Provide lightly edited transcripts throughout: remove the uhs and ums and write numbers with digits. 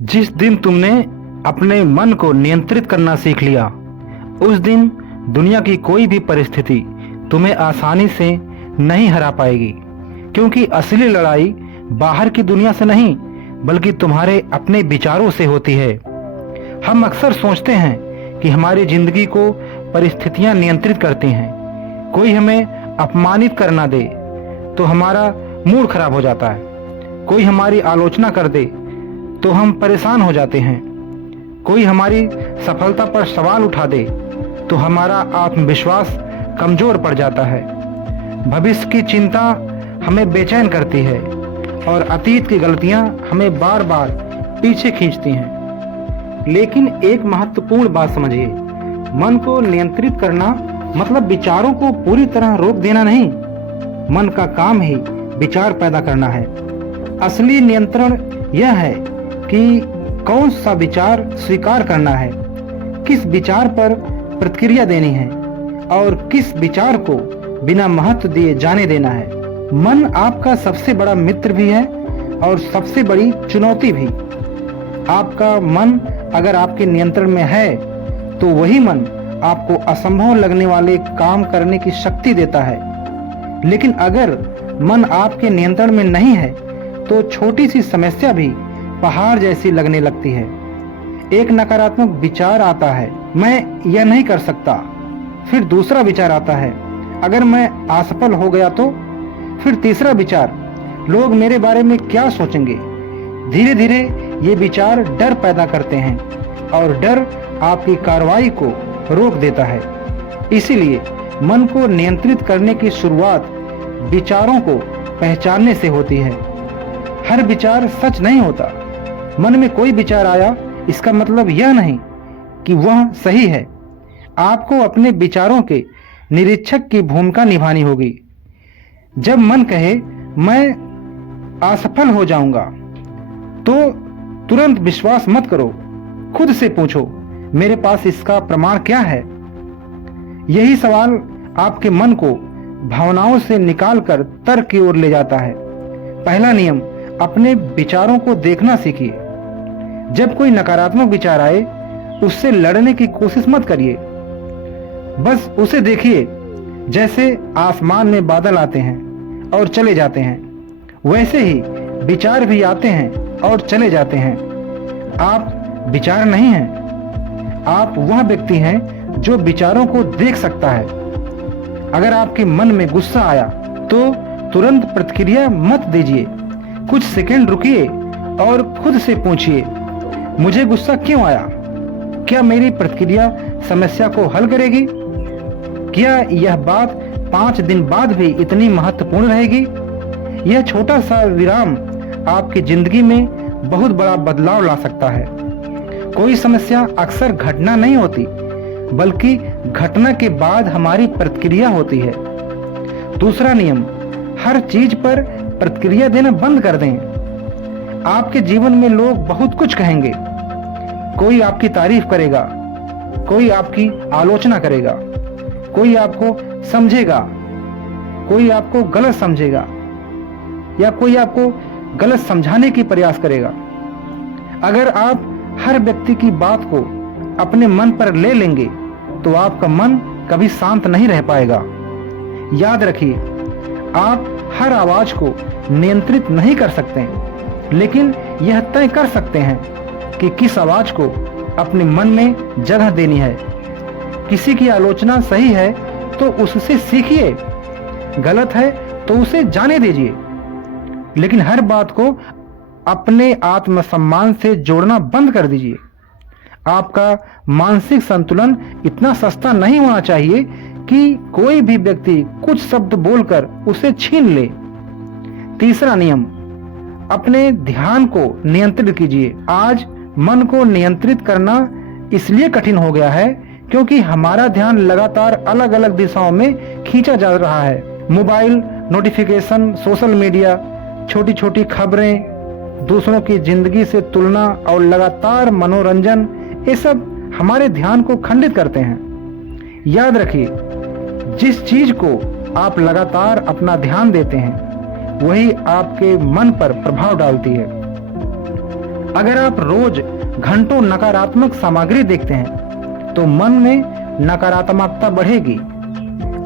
जिस दिन तुमने अपने मन को नियंत्रित करना सीख लिया, उस दिन दुनिया की कोई भी परिस्थिति तुम्हें आसानी से नहीं हरा पाएगी, क्योंकि असली लड़ाई बाहर की दुनिया से नहीं बल्कि तुम्हारे अपने विचारों से होती है। हम अक्सर सोचते हैं कि हमारी जिंदगी को परिस्थितियां नियंत्रित करती हैं। कोई हमें अपमानित करना दे तो हमारा मूड खराब हो जाता है, कोई हमारी आलोचना कर दे तो हम परेशान हो जाते हैं, कोई हमारी सफलता पर सवाल उठा दे तो हमारा आत्मविश्वास कमजोर पड़ जाता है। भविष्य की चिंता हमें बेचैन करती है और अतीत की गलतियां हमें बार बार पीछे खींचती हैं। लेकिन एक महत्वपूर्ण बात समझिए, मन को नियंत्रित करना मतलब विचारों को पूरी तरह रोक देना नहीं। मन का काम ही विचार पैदा करना है। असली नियंत्रण यह है कि कौन सा विचार स्वीकार करना है, किस विचार पर प्रतिक्रिया देनी है और किस विचार को बिना महत्व दिए जाने देना है। मन आपका सबसे बड़ा मित्र भी है और सबसे बड़ी चुनौती भी। आपका मन अगर आपके नियंत्रण में है तो वही मन आपको असंभव लगने वाले काम करने की शक्ति देता है। लेकिन अगर मन आपके नियंत्रण में नहीं है तो छोटी सी समस्या भी पहाड़ जैसी लगने लगती है। एक नकारात्मक विचार आता है, मैं यह नहीं कर सकता। फिर दूसरा विचार आता है, अगर मैं असफल हो गया तो। फिर तीसरा विचार, लोग मेरे बारे में क्या सोचेंगे। धीरे धीरे ये विचार डर पैदा करते हैं और डर आपकी कार्रवाई को रोक देता है। इसीलिए मन को नियंत्रित करने की शुरुआत विचारों को पहचानने से होती है। हर विचार सच नहीं होता। मन में कोई विचार आया इसका मतलब यह नहीं कि वह सही है। आपको अपने विचारों के निरीक्षक की भूमिका निभानी होगी। जब मन कहे मैं असफल हो जाऊंगा तो तुरंत विश्वास मत करो। खुद से पूछो, मेरे पास इसका प्रमाण क्या है। यही सवाल आपके मन को भावनाओं से निकालकर तर्क की ओर ले जाता है। पहला नियम, अपने विचारों को देखना सीखिए। जब कोई नकारात्मक विचार आए उससे लड़ने की कोशिश मत करिए, बस उसे देखिए। जैसे आसमान में बादल आते हैं और चले जाते हैं, वैसे ही विचार भी आते हैं और चले जाते हैं। आप विचार नहीं हैं, आप वह व्यक्ति हैं जो विचारों को देख सकता है। अगर आपके मन में गुस्सा आया तो तुरंत प्रतिक्रिया मत दीजिए। कुछ सेकंड रुकिए और खुद से पूछिए, मुझे गुस्सा क्यों आया? क्या मेरी प्रतिक्रिया समस्या को हल करेगी? क्या यह बात 5 दिन बाद भी इतनी महत्वपूर्ण रहेगी? यह छोटा सा विराम आपकी जिंदगी में बहुत बड़ा बदलाव ला सकता है। कोई समस्या अक्सर घटना नहीं होती, बल्कि घटना के बाद हमारी प्रतिक्रिया होती है। दूसरा नियम, हर चीज पर प्रतिक्रिया देना बंद कर दें। आपके जीवन में लोग बहुत कुछ कहेंगे। कोई आपकी तारीफ करेगा, कोई आपकी आलोचना करेगा, कोई आपको समझेगा, कोई आपको गलत समझेगा या कोई आपको गलत समझाने की प्रयास करेगा। अगर आप हर व्यक्ति की बात को अपने मन पर ले लेंगे तो आपका मन कभी शांत नहीं रह पाएगा। याद रखिए, आप हर आवाज को नियंत्रित नहीं कर सकते, लेकिन यह तय कर सकते हैं कि किस आवाज को अपने मन में जगह देनी है। किसी की आलोचना सही है तो उससे सीखिए, गलत है तो उसे जाने दीजिए, लेकिन हर बात को अपने आत्मसम्मान से जोड़ना बंद कर दीजिए। आपका मानसिक संतुलन इतना सस्ता नहीं होना चाहिए कि कोई भी व्यक्ति कुछ शब्द बोलकर उसे छीन ले। तीसरा नियम, अपने ध्यान को नियंत्रित कीजिए। आज मन को नियंत्रित करना इसलिए कठिन हो गया है क्योंकि हमारा ध्यान लगातार अलग अलग दिशाओं में खींचा जा रहा है। मोबाइल नोटिफिकेशन, सोशल मीडिया, छोटी छोटी खबरें, दूसरों की जिंदगी से तुलना और लगातार मनोरंजन, ये सब हमारे ध्यान को खंडित करते हैं। याद रखिए, जिस चीज को आप लगातार अपना ध्यान देते हैं वही आपके मन पर प्रभाव डालती है। अगर आप रोज घंटों नकारात्मक सामग्री देखते हैं तो मन में नकारात्मकता बढ़ेगी।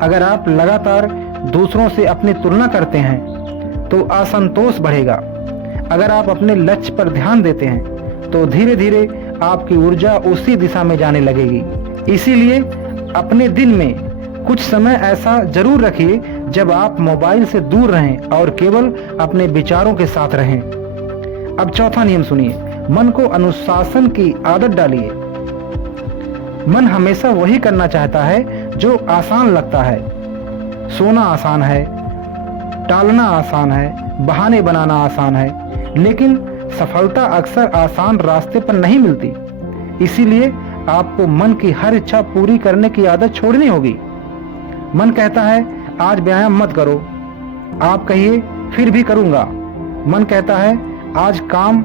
अगर आप लगातार दूसरों से अपनी तुलना करते हैं तो असंतोष बढ़ेगा। अगर आप अपने लक्ष्य पर ध्यान देते हैं तो धीरे धीरे आपकी ऊर्जा उसी दिशा में जाने लगेगी। इसीलिए अपने दिन में कुछ समय ऐसा जरूर रखिए जब आप मोबाइल से दूर रहें और केवल अपने विचारों के साथ रहें। अब चौथा नियम सुनिए, मन को अनुशासन की आदत डालिए। मन हमेशा वही करना चाहता है जो आसान लगता है। सोना आसान है, टालना आसान है, बहाने बनाना आसान है, लेकिन सफलता अक्सर आसान रास्ते पर नहीं मिलती। इसीलिए आपको मन की हर इच्छा पूरी करने की आदत छोड़नी होगी। मन कहता है आज व्यायाम मत करो, आप कहिए फिर भी करूंगा। मन कहता है आज काम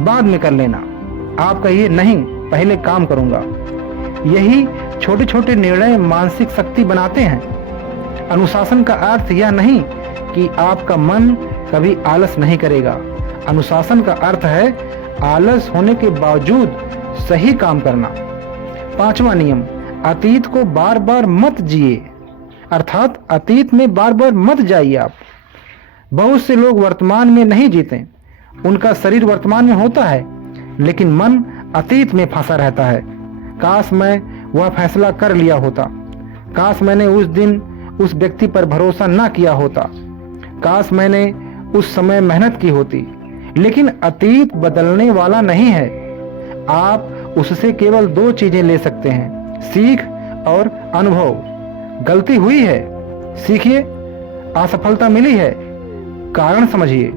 बाद में कर लेना, आप कहिए नहीं पहले काम करूंगा। यही छोटे छोटे निर्णय मानसिक शक्ति बनाते हैं। अनुशासन का अर्थ यह नहीं कि आपका मन कभी आलस नहीं करेगा। अनुशासन का अर्थ है आलस होने के बावजूद सही काम करना। पांचवा नियम, अतीत को बार बार मत जिए, अर्थात अतीत में बार बार मत जाइए आप। बहुत से लोग वर्तमान में नहीं जीते। उनका शरीर वर्तमान में होता है लेकिन मन अतीत में फंसा रहता है। काश मैं वह फैसला कर लिया होता, काश मैंने उस दिन उस व्यक्ति पर भरोसा ना किया होता, काश मैंने उस समय मेहनत की होती। लेकिन अतीत बदलने वाला नहीं है। आप उससे केवल दो चीजें ले सकते हैं, सीख और अनुभव। गलती हुई है, सीखिए। असफलता मिली है, कारण समझिए।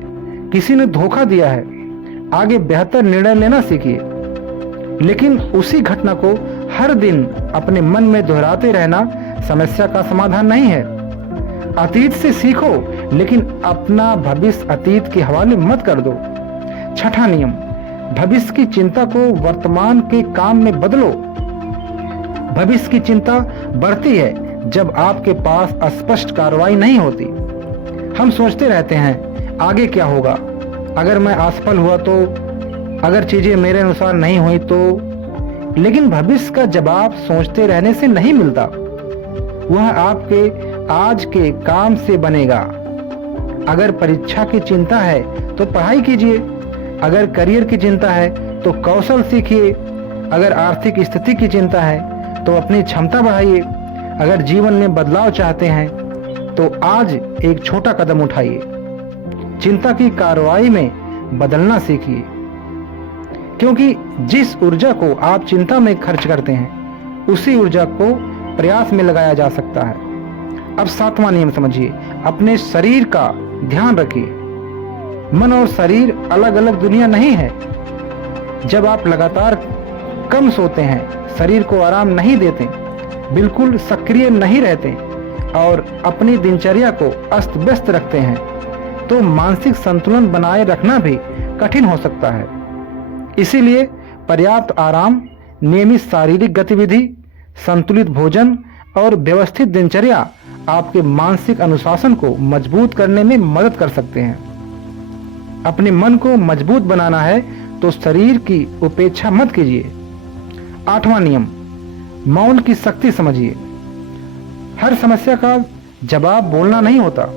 किसी ने धोखा दिया है, आगे बेहतर निर्णय लेना सीखिए। लेकिन उसी घटना को हर दिन अपने मन में दोहराते रहना समस्या का समाधान नहीं है। अतीत से सीखो लेकिन अपना भविष्य अतीत के हवाले मत कर दो। छठा नियम, भविष्य की चिंता को वर्तमान के काम में बदलो। भविष्य की चिंता बढ़ती है जब आपके पास स्पष्ट कार्रवाई नहीं होती। हम सोचते रहते हैं आगे क्या होगा, अगर मैं असफल हुआ तो, अगर चीजें मेरे अनुसार नहीं हुई तो। लेकिन भविष्य का जवाब सोचते रहने से नहीं मिलता, वह आपके आज के काम से बनेगा। अगर परीक्षा की चिंता है तो पढ़ाई कीजिए, अगर करियर की चिंता है तो कौशल सीखिए, अगर आर्थिक स्थिति की चिंता है तो अपनी क्षमता बढ़ाइए, अगर जीवन में बदलाव चाहते हैं तो आज एक छोटा कदम उठाइए। चिंता की कार्रवाई में बदलना सीखिए, क्योंकि जिस ऊर्जा को आप चिंता में खर्च करते हैं उसी ऊर्जा को प्रयास में लगाया जा सकता है। अब सातवां नियम समझिए, अपने शरीर का ध्यान रखिए। मन और शरीर अलग अलग दुनिया नहीं है। जब आप लगातार कम सोते हैं, शरीर को आराम नहीं देते, बिल्कुल सक्रिय नहीं रहते और अपनी दिनचर्या को अस्त व्यस्त रखते हैं तो मानसिक संतुलन बनाए रखना भी कठिन हो सकता है। इसीलिए पर्याप्त आराम, नियमित शारीरिक गतिविधि, संतुलित भोजन और व्यवस्थित दिनचर्या आपके मानसिक अनुशासन को मजबूत करने में मदद कर सकते हैं। अपने मन को मजबूत बनाना है तो शरीर की उपेक्षा मत कीजिए। आठवां नियम, मौन की शक्ति समझिए। हर समस्या का जवाब बोलना नहीं होता।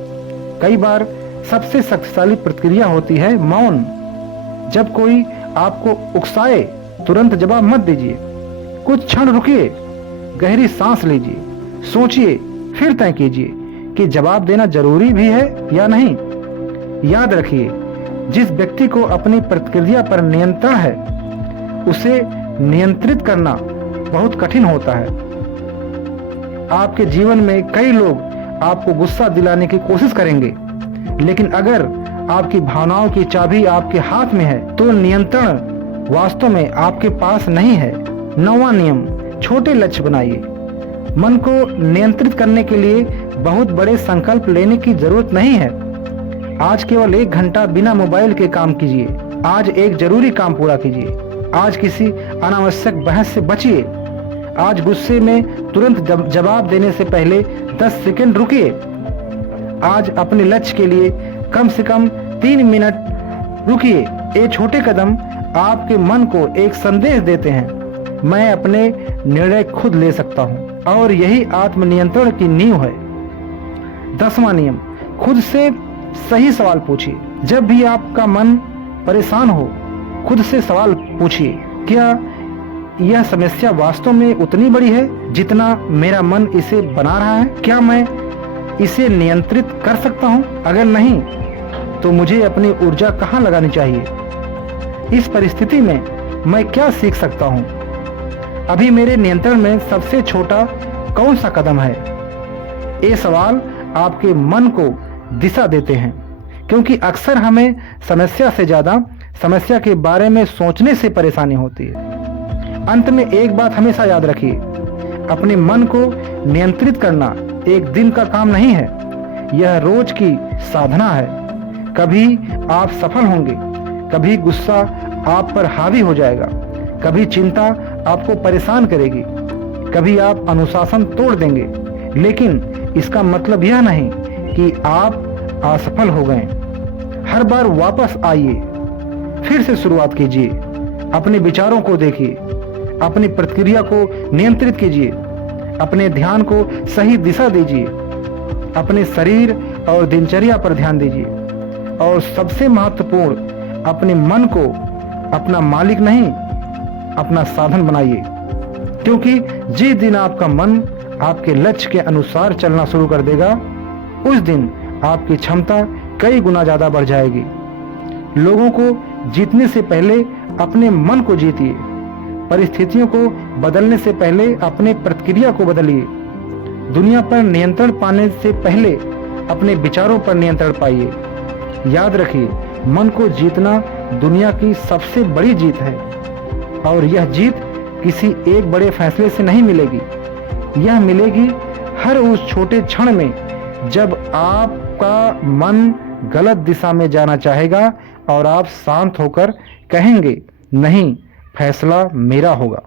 कई बार सबसे शक्तिशाली प्रतिक्रिया होती है मौन। जब कोई आपको उकसाए तुरंत जवाब मत दीजिए, कुछ क्षण रुकिए, गहरी सांस लीजिए, सोचिए, फिर तय कीजिए कि जवाब देना जरूरी भी है या नहीं। याद रखिए, जिस व्यक्ति को अपनी प्रतिक्रिया पर नियंत्रण है उसे नियंत्रित करना बहुत कठिन होता है। आपके जीवन में कई लोग आपको गुस्सा दिलाने की कोशिश करेंगे, लेकिन अगर आपकी भावनाओं की चाबी आपके हाथ में है तो नियंत्रण वास्तव में आपके पास नहीं है। नौवां नियम, छोटे लक्ष्य बनाइए। मन को नियंत्रित करने के लिए बहुत बड़े संकल्प लेने की जरूरत नहीं है। आज केवल 1 घंटा बिना मोबाइल के काम कीजिए। आज एक जरूरी काम पूरा कीजिए। आज किसी अनावश्यक बहस से बचिए। आज गुस्से में तुरंत जवाब देने से पहले 10 सेकंड रुकिए। आज अपने लक्ष्य के लिए कम से कम 3 मिनट रुकिए। ये छोटे कदम आपके मन को एक संदेश देते हैं, मैं अपने निर्णय खुद ले सकता हूँ, और यही आत्मनियंत्रण की नींव है। 10वां नियम, खुद से सही सवाल पूछिए। जब भी आपका मन परेशान हो, खुद से सवाल पूछिए, क्या यह समस्या वास्तव में उतनी बड़ी है जितना मेरा मन इसे बना रहा है? क्या मैं इसे नियंत्रित कर सकता हूँ? अगर नहीं, तो मुझे अपनी ऊर्जा कहाँ लगानी चाहिए? इस परिस्थिति में मैं क्या सीख सकता हूँ? अभी मेरे नियंत्रण में सबसे छोटा कौन सा कदम है? ये सवाल आपके मन को दिशा देते हैं, क्योंकि अक्सर हमें समस्या से ज्यादा समस्या के बारे में सोचने से परेशानी होती है। अंत में एक बात हमेशा याद रखिए, अपने मन को नियंत्रित करना एक दिन का काम नहीं है, यह रोज की साधना है। कभी आप सफल होंगे, कभी गुस्सा आप पर हावी हो जाएगा, कभी चिंता आपको परेशान करेगी, कभी आप अनुशासन तोड़ देंगे, लेकिन इसका मतलब यह नहीं कि आप असफल हो गए। हर बार वापस आइए, फिर से शुरुआत कीजिए, अपने विचारों को देखिए, अपनी प्रतिक्रिया को नियंत्रित कीजिए, अपने ध्यान को सही दिशा दीजिए, अपने शरीर और दिनचर्या पर ध्यान दीजिए, और सबसे महत्वपूर्ण, अपने मन को अपना मालिक नहीं, अपना साधन बनाइए। क्योंकि जिस दिन आपका मन आपके लक्ष्य के अनुसार चलना शुरू कर देगा, उस दिन आपकी क्षमता कई गुना ज्यादा बढ़ जाएगी। लोगों को जीतने से पहले अपने मन को जीतिए। परिस्थितियों को बदलने से पहले अपने प्रतिक्रिया को बदलिए। दुनिया पर नियंत्रण पाने से पहले अपने विचारों पर नियंत्रण पाइए। याद रखिए, मन को जीतना दुनिया की सबसे बड़ी जीत है, और यह जीत किसी एक बड़े फैसले से नहीं मिलेगी। यह मिलेगी हर उस छोटे क्षण में जब आपका मन गलत दिशा में जाना चाहेगा और आप शांत होकर कहेंगे, नहीं, फैसला मेरा होगा।